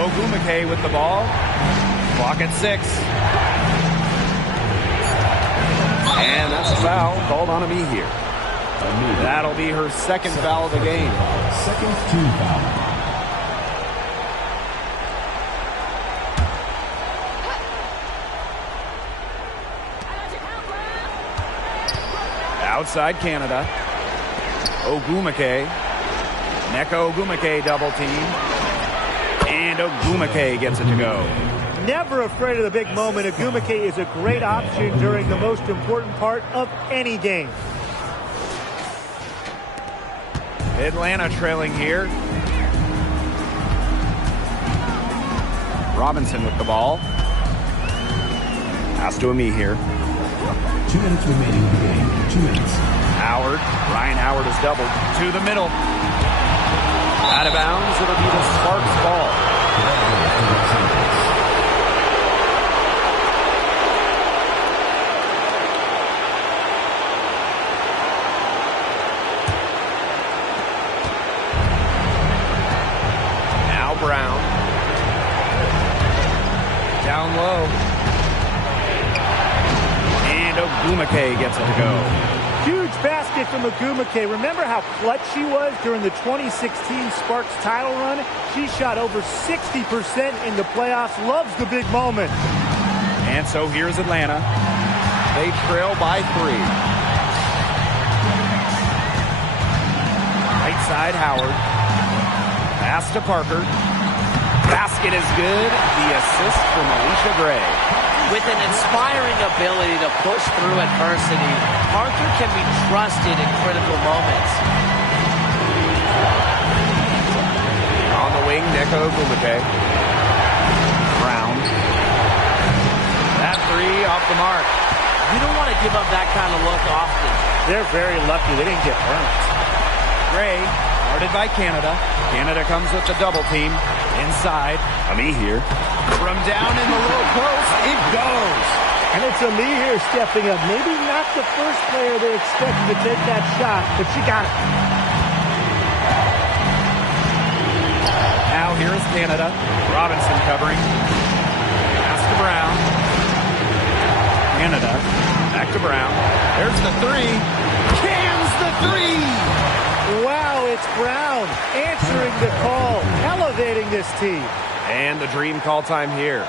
Ogumake with the ball. Clock at 6. And that's a foul called on me here. That'll be her second foul of the game. Second team foul. Outside Canada. Ogumake. Neko Ogumake double team. And Ogumake gets it to go. Never afraid of the big moment. Ogumake is a great option during the most important part of any game. Atlanta trailing here. Robinson with the ball. Pass to me here. 2 minutes remaining in the game. 2 minutes. Howard. Ryan Howard is doubled. To the middle. Out of bounds. It'll be the Sparks ball. Now Brown. Down low. And Ogumake gets it to go. Huge basket from Ogumake. Remember how clutch she was during the 2016 Sparks title run? She shot over 60% in the playoffs. Loves the big moment. And so here's Atlanta. They trail by 3. Right side Howard. Pass to Parker. Basket is good. The assist from Alicia Gray. With an inspiring ability to push through adversity, Parker can be trusted in critical moments. On the wing, Neko Ogumake. Brown. That 3 off the mark. You don't want to give up that kind of look often. They're very lucky they didn't get burnt. Gray, guarded by Canada. Canada comes with the double team. Inside, Ami here. From down in the low post, it goes. And it's Ami here stepping up. Maybe not the first player they expected to take that shot, but she got it. Now here is Canada. Robinson covering. Pass to Brown. Canada. Back to Brown. There's the 3. Cans the 3. Wow, it's Brown answering the call, elevating this team. And the Dream call time here.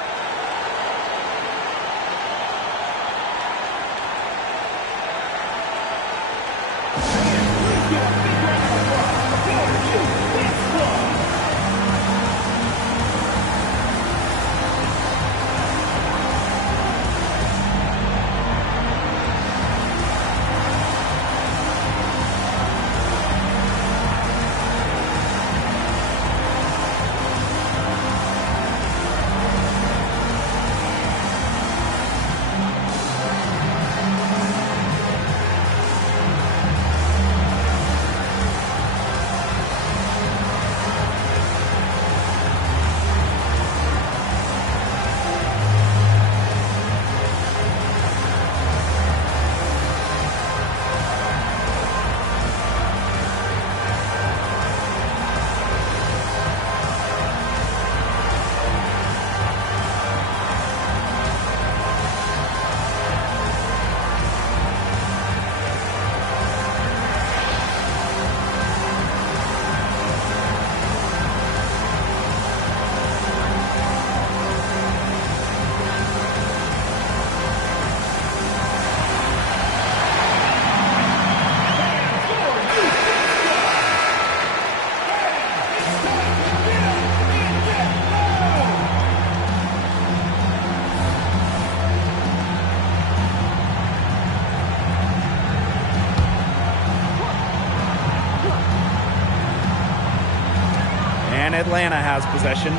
And Atlanta has possession.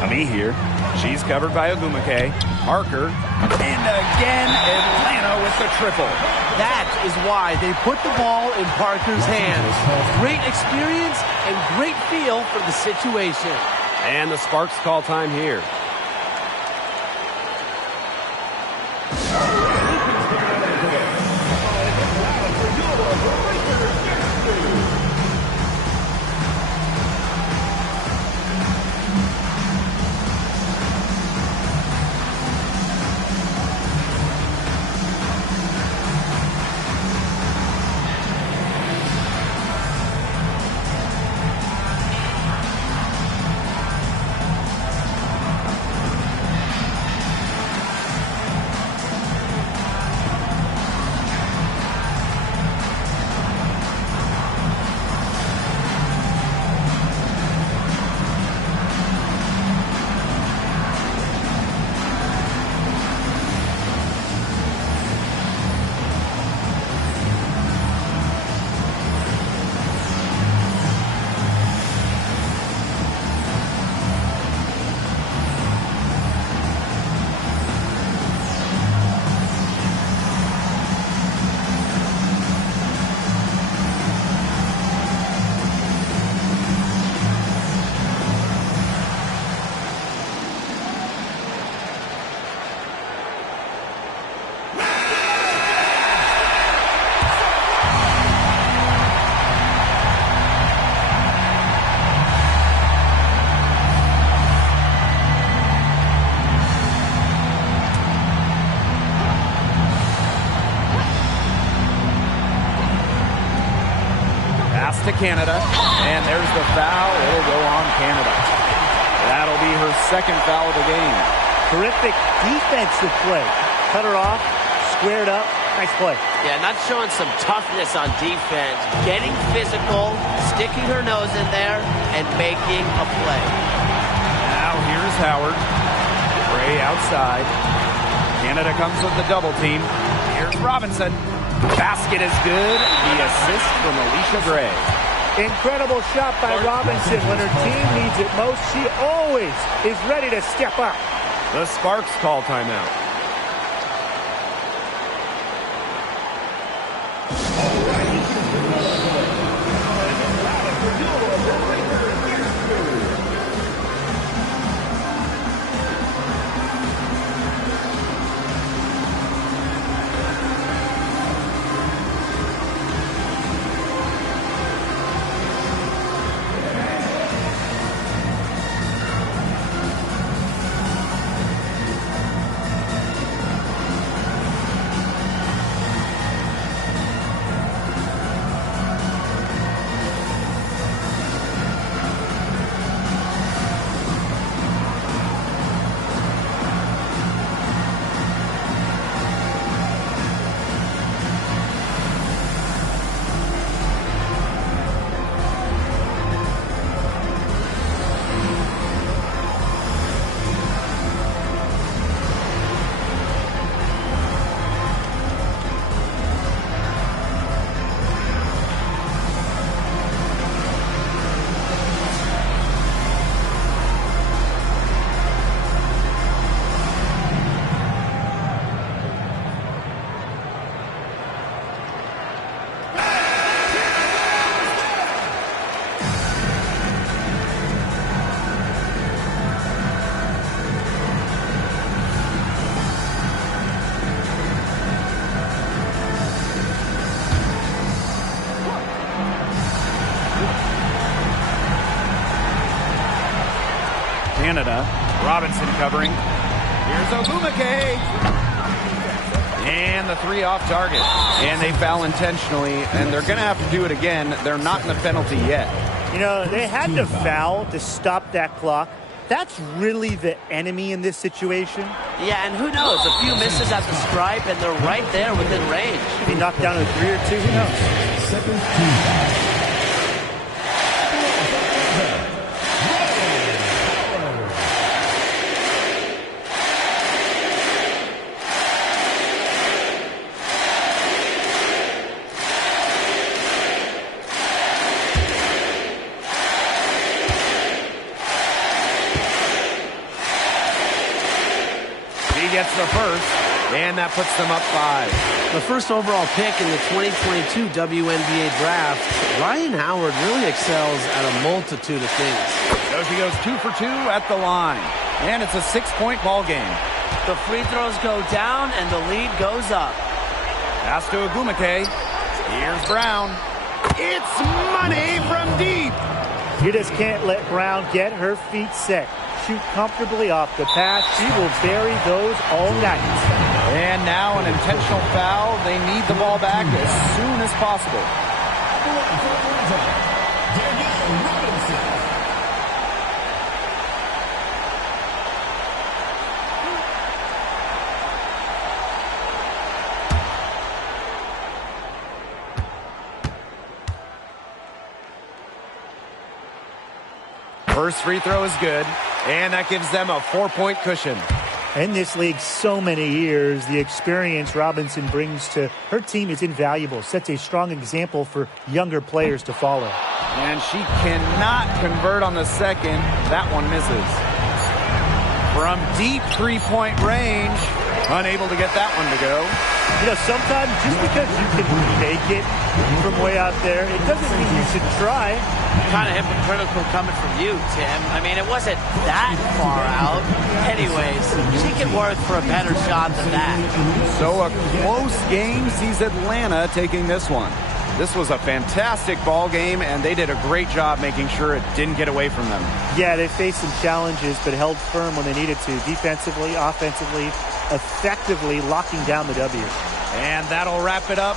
Ami here. She's covered by Ogumake. Parker. And again, Atlanta with the triple. That is why they put the ball in Parker's hands. Great experience and great feel for the situation. And the Sparks call time here. To Canada, and there's the foul. It'll go on Canada. That'll be her second foul of the game. Terrific defensive play. Cut her off, squared up. Nice play. Yeah, not showing some toughness on defense. Getting physical, sticking her nose in there, and making a play. Now here's Howard. Gray outside. Canada comes with the double team. Here's Robinson. Basket is good. The assist from Alicia Gray. Incredible shot by Robinson. When her team needs it most, she always is ready to step up. The Sparks call timeout. Canada. Robinson covering. Here's Ogumake. And the three off target. And they foul intentionally, and they're going to have to do it again. They're not in the penalty yet. You know, they had to foul to stop that clock. That's really the enemy in this situation. Yeah, and who knows? A few misses at the stripe, and they're right there within range. They knocked down a 3 or 2, who knows? Second team. gets the first, and that puts them up 5. The first overall pick in the 2022 WNBA draft, Ryan Howard really excels at a multitude of things. So she goes 2 for 2 at the line, and it's a 6-point ball game. The free throws go down, and the lead goes up. Pass to Agumake. Here's Brown. It's money from deep. You just can't let Brown get her feet set. Shoot comfortably off the pass. She will bury those all night. And now an intentional foul. They need the ball back as soon as possible. First free throw is good, and that gives them a 4-point cushion. In this league so many years, the experience Robinson brings to her team is invaluable. Sets a strong example for younger players to follow. And she cannot convert on the second. That one misses. From deep three-point range, unable to get that one to go. You know, sometimes just because you can make it from way out there, it doesn't mean you should try. Kind of hypocritical coming from you, Tim. I mean, it wasn't that far out. Anyways, she can work for a better shot than that. So a close game sees Atlanta taking this one. This was a fantastic ball game, and they did a great job making sure it didn't get away from them. Yeah, they faced some challenges, but held firm when they needed to. Defensively, offensively, effectively locking down the W. And that'll wrap it up